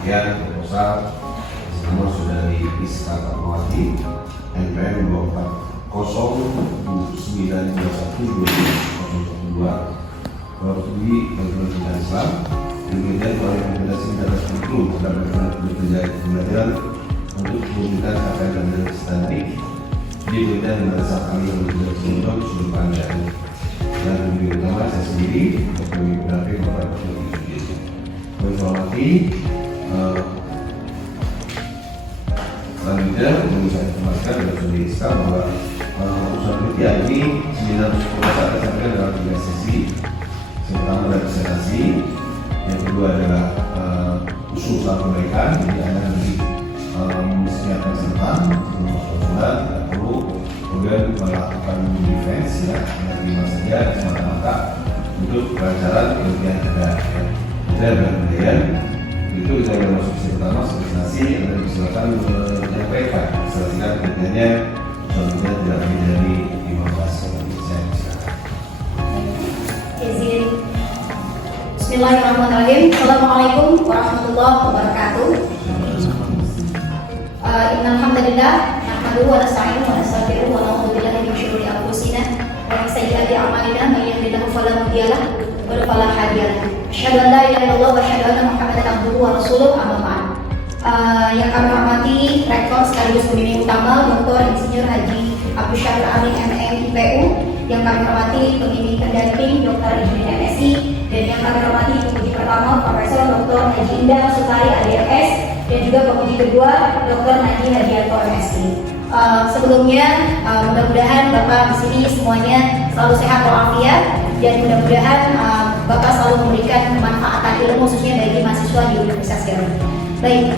demikian proposal nomor sudah diisi kata mewakili NPM 240-921-2022 Korupsi Kementerian Islam. Demikian rekomendasi dan struktur terhadap pembelajaran untuk mewujudkan capaian dan standar diberikan berdasarkan yang berjalan sebelum sudut pandang dan lebih utama saya sendiri untuk mengikuti Bapak menghormati. Selanjutnya menurut saya informasikan dan sudah diiskan bahwa usaha penelitian ini seminar saya sampaikan dalam 3 sesi. Yang pertama adalah presentasi, yang kedua adalah usul perbaikan. Jadi Anda nanti menyiapkan catatan, tidak perlu kemudian melakukan defense ya, menerima saja semata-mata untuk kelancaran penelitian Anda. Dan kemudian itu kita akan masuk sesi pertama, presentasi. Anda silakan menyampaikan selesai penelitiannya, selanjutnya tidak lebih dari 15 menit. Saya silakan. Izin. Bismillahirrahmanirrahim. Assalamualaikum warahmatullahi wabarakatuh. Innal hamdalillah nahmaduhu wa nasta'inuhu wa nastaghfiruhu wa na'udzu billahi min syururi anfusina wa min sayyiati a'malina may yahdihillahu fala mudilla lahu wa fala hadiya lahu. Asyhadu an la ilaha illallah wa asyhadu anna Muhammadan abduhu wa rasuluh. Amma ba'd. Yang kami hormati Rektor sekaligus pembimbing utama Dr. Insinyur Haji Abdul Syafir Amin MM IPU, yang kami hormati pembimbing pendamping Dr. Insinyur MSI, dan yang kami hormati pemuji pertama Profesor Dr. Haji Indah Sutari ADMS, dan juga pemuji kedua Dr. Naji Hadianto MSI. Sebelumnya mudah-mudahan Bapak di sini semuanya selalu sehat walafiat, dan mudah-mudahan Bapak selalu memberikan kemanfaatan ilmu khususnya bagi mahasiswa di Universitas Garut. Baik,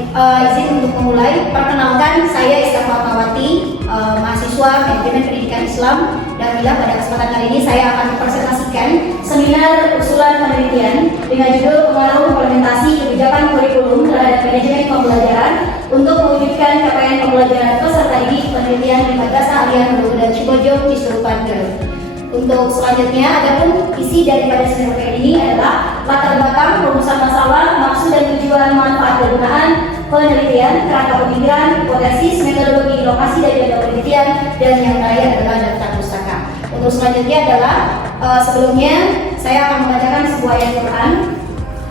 izin untuk memulai. Perkenalkan, saya Iska Fatmawati, mahasiswa Manajemen Pendidikan Islam, dan bila pada kesempatan kali ini saya akan mempresentasikan seminar usulan penelitian dengan judul Pengaruh Implementasi Kebijakan Kurikulum terhadap Manajemen Pembelajaran untuk mewujudkan capaian pembelajaran peserta didik penelitian di Madrasah Aliyah Nurul dan Cibojong Cisurupan Garut. Untuk selanjutnya, adapun isi daripada seminar ini adalah latar belakang perumusan masalah, maksud dan tujuan, manfaat kegunaan penelitian, kerangka pemikiran, hipotesis, metodologi, lokasi dan jadwal penelitian, dan yang terakhir adalah daftar pustaka. Untuk selanjutnya adalah sebelumnya saya akan membacakan sebuah ayat Quran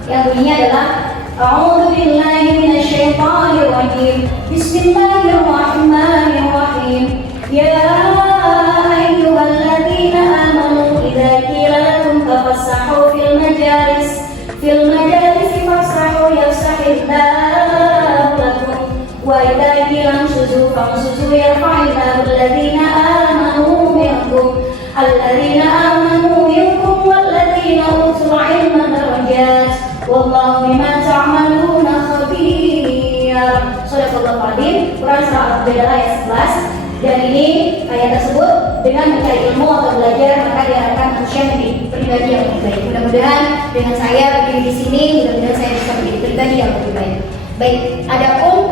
yang bunyinya adalah A'udzu billahi minasyaitonir rajim. Bismillahirrahmanirrahim. Ya ayyuhalladzina amanu idza qila lakum tafassahu fil majalis fafsahu yafsahillahu lakum wa idza qila amshuzu famshuzu yarfa'illahu alladzina amanu minkum walladzina utul ilma darajat wallahu bima ta'maluna khabir. Shadaqallahu adzim. Quran surah Al-Baqarah ayat 11. Dan ini ayat tersebut dengan mencari ilmu atau belajar maka diharapkan manusia menjadi pribadi yang lebih baik. Mudah-mudahan dengan saya berdiri di sini, mudah-mudahan saya bisa menjadi pribadi yang lebih baik. Baik, adapun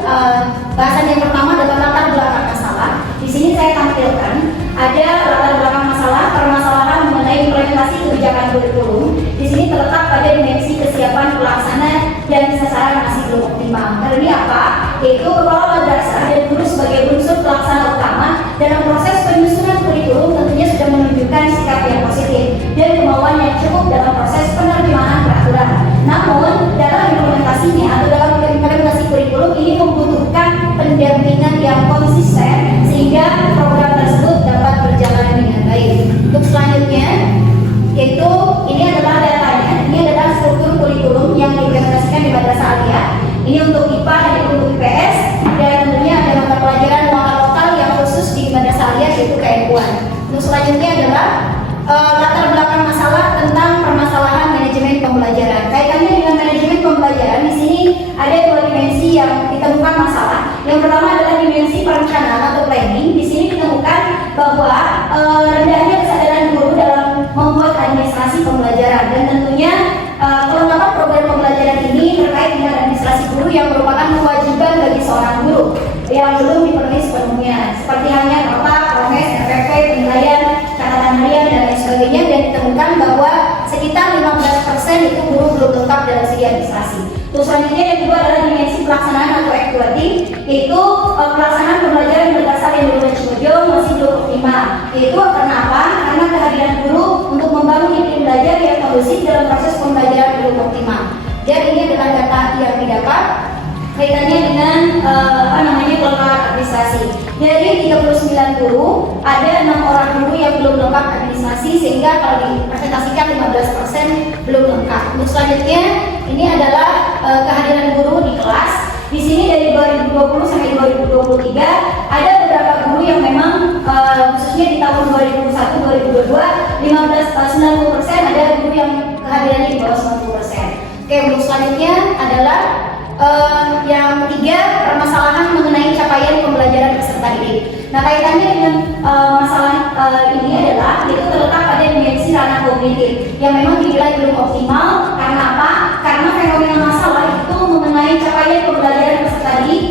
bahasan yang pertama adalah latar belakang masalah. Di sini saya tampilkan ada latar belakang masalah, permasalahan mengenai implementasi kebijakan kurikulum. Di sini terletak pada dimensi kesiapan pelaksana dan sasaran masih belum optimal. Karena ini apa? Yaitu kepala madrasah dan guru sebagai unsur pelaksana utama dalam proses penyusunan kurikulum tentunya sudah menunjukkan sikap yang positif dan kemauan yang cukup dalam proses penerjemahan peraturan. Namun dalam implementasinya atau dalam implementasi kurikulum ini membutuhkan pendampingan yang konsisten sehingga program tersebut dapat berjalan dengan baik. Untuk selanjutnya, yaitu ini adalah datanya, ini adalah struktur kurikulum yang diimplementasikan di Madrasah Aliyah. Ini untuk IPA dan untuk IPS, dan tentunya ada mata pelajaran lokal yang khusus di Madrasah Aliyah yaitu KMU-an. Untuk selanjutnya adalah latar belakang masalah tentang permasalahan manajemen pembelajaran. Kaitannya dengan manajemen pembelajaran, di sini ada dua dimensi yang ditemukan masalah. Yang pertama adalah dimensi perencanaan atau planning. Di sini ditemukan bahwa rendahnya kesadaran guru dalam membuat administrasi pembelajaran, dan tentunya kelengkapan program pembelajaran ini terkait dengan administrasi guru yang merupakan kewajiban bagi seorang guru yang belum dipenuhi sepenuhnya, seperti halnya nota, proses, FFP, penilaian, catatan harian dan lain sebagainya. Dan ditemukan bahwa sekitar 15% itu guru belum lengkap dalam segi administrasi. Terus selanjutnya yang kedua adalah dimensi pelaksanaan atau actuality, yaitu pelaksanaan pembelajaran di Madrasah Aliyah Nurul Cibojo masih belum optimal. Yaitu karena apa? Karena kehadiran guru untuk membangun iklim belajar yang kondusif dalam proses pembelajaran belum optimal. Dan ini adalah data yang didapat kaitannya dengan kelengkapan administrasi. Dari 39 guru, ada 6 orang guru yang belum lengkap administrasi, sehingga kalau dipresentasikan 15% belum lengkap. Untuk selanjutnya, ini adalah kehadiran guru di kelas. Di sini dari 2020 sampai 2023 ada beberapa guru yang memang khususnya di tahun 2021-2022 90% ada guru yang kehadirannya di bawah 90%. Oke, untuk selanjutnya adalah yang ketiga, permasalahan mengenai capaian pembelajaran peserta didik. Nah, kaitannya dengan masalah ini adalah itu terletak pada dimensi ranah kognitif yang memang dinilai belum optimal. Karena apa? Karena fenomena masalah itu mengenai capaian pembelajaran peserta didik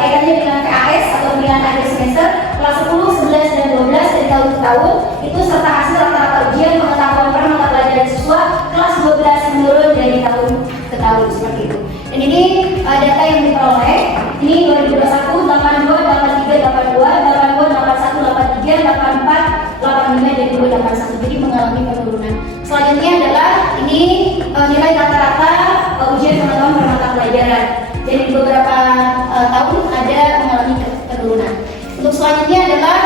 kaitannya dengan PAS atau pemilihan akhir semester kelas 10, 11, dan 12 dari tahun ke tahun itu serta hasil rata-rata ujian pengetahuan per mata pelajaran siswa kelas 12 menurun dari tahun ke tahun seperti itu. Dan ini data yang diperoleh ini 2021 82 83 82 82 81 83 84 85 dan 281, jadi mengalami penurunan. Selanjutnya adalah ini nilai rata-rata ujian pengetahuan per mata pelajaran. Jadi beberapa tahun ada mengalami penurunan. Untuk selanjutnya adalah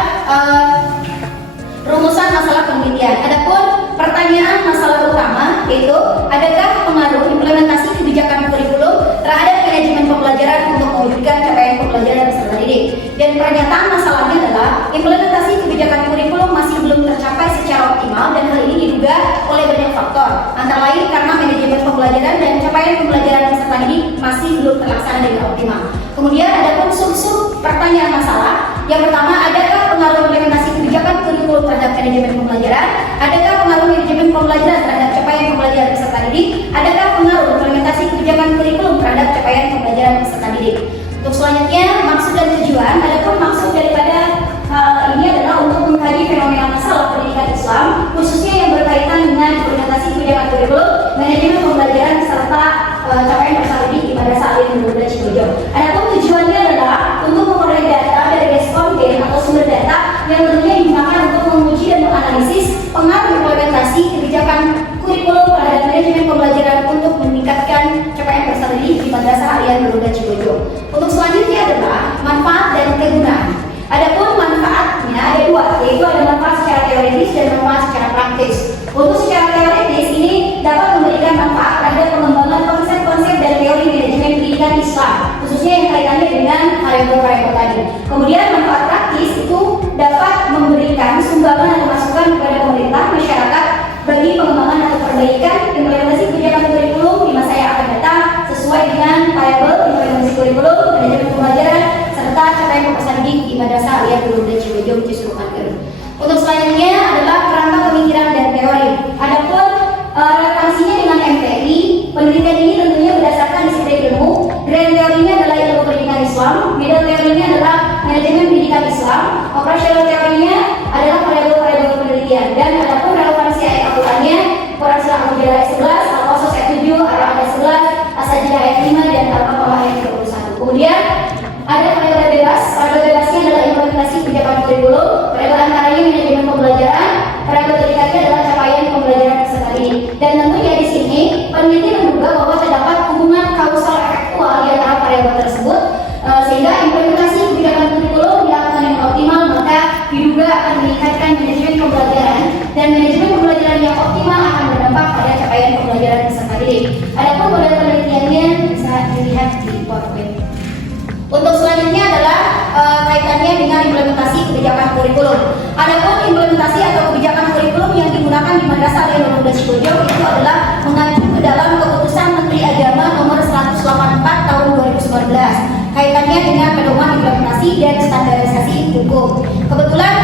rumusan masalah penelitian. Adapun pertanyaan masalah utama yaitu adakah pengaruh implementasi kebijakan kurikulum terhadap manajemen pembelajaran untuk mewujudkan capaian pembelajaran peserta didik. Dan pernyataan masalahnya adalah implementasi kebijakan kurikulum masih belum tercapai secara optimal dan hal ini diduga oleh banyak faktor, antara lain karena manajemen pembelajaran dan capaian pembelajaran peserta didik masih belum terlaksana dengan optimal. Kemudian ada pun sub-sub pertanyaan masalah. Yang pertama, adakah pengaruh implementasi kebijakan kurikulum terhadap manajemen pembelajaran? Adakah pengaruh manajemen pembelajaran terhadap capaian pembelajaran peserta didik? Adakah pengaruh implementasi kebijakan kurikulum terhadap capaian pembelajaran peserta didik? Untuk selanjutnya, maksud dan tujuan. Adapun maksud daripada ini adalah untuk mengkaji fenomena masalah pendidikan Islam, khususnya yang berkaitan dengan implementasi kebijakan kurikulum, manajemen pembelajaran serta capaian peserta didik di Madrasah Aliyah Nurul Cibojo. Adapun tujuannya adalah untuk memperoleh data dari responden atau sumber data yang tentunya digunakan untuk menguji dan menganalisis pengaruh implementasi kebijakan kurikulum terhadap manajemen pembelajaran untuk meningkatkan capaian peserta didik di Madrasah Aliyah Nurul Cibojo. Untuk selanjutnya adalah manfaat dan kegunaan. Adapun manfaatnya ada dua, yaitu ada manfaat secara teoritis dan manfaat secara praktis. Untuk secara teoritis ini dapat memberikan manfaat terhadap pengembangan konsep-konsep dan teori manajemen pendidikan Islam, khususnya yang kaitannya dengan variabel-variabel tadi. Kemudian manfaat praktis itu dapat memberikan sumbangan atau masukan kepada pemerintah, masyarakat bagi pengembangan atau perbaikan implementasi kebijakan kurikulum di masa yang akan datang sesuai dengan variabel implementasi kurikulum, manajemen pembelajaran, serta capaian peserta didik di Madrasah Aliyah Nurul Cibojo Cisrukan. Untuk selanjutnya adalah kerangka pemikiran dan teori. Adapun relevansinya dengan MPI, penelitian ini tentunya berdasarkan disiplin ilmu. Grand teorinya adalah ilmu pendidikan Islam, middle teorinya adalah manajemen pendidikan Islam, operational teorinya adalah variabel-variabel penelitian. Dan adapun relevansi ayat Al-Qur'annya, Quran surah Al-Baqarah ayat 11, Al-Qasas ayat 7, Al-Ra'd ayat 11, As-Sajdah ayat 5 dan Al-Baqarah ayat 31. Kemudian ada variabel bebas. Variabel bebasnya adalah implementasi kebijakan kurikulum. Variabel antaranya manajemen pembelajaran. Variabel berikutnya adalah capaian pembelajaran peserta didik. Dan tentunya di sini peneliti menduga bahwa terdapat hubungan kausal efektual di antara variabel tersebut, sehingga implementasi kebijakan kurikulum dilakukan dengan optimal, maka diduga akan meningkatkan manajemen pembelajaran, dan manajemen pembelajaran yang optimal akan berdampak pada capaian pembelajaran peserta didik. Adapun pada penelitiannya bisa dilihat di PowerPoint. Untuk selanjutnya adalah kaitannya dengan implementasi kebijakan kurikulum. Adapun implementasi atau kebijakan kurikulum yang digunakan di Madrasah Aliyah Nurul Cibojo itu adalah mengacu ke dalam keputusan Menteri Agama nomor 184 tahun 2019 kaitannya dengan pedoman implementasi dan standarisasi hukum. Kebetulan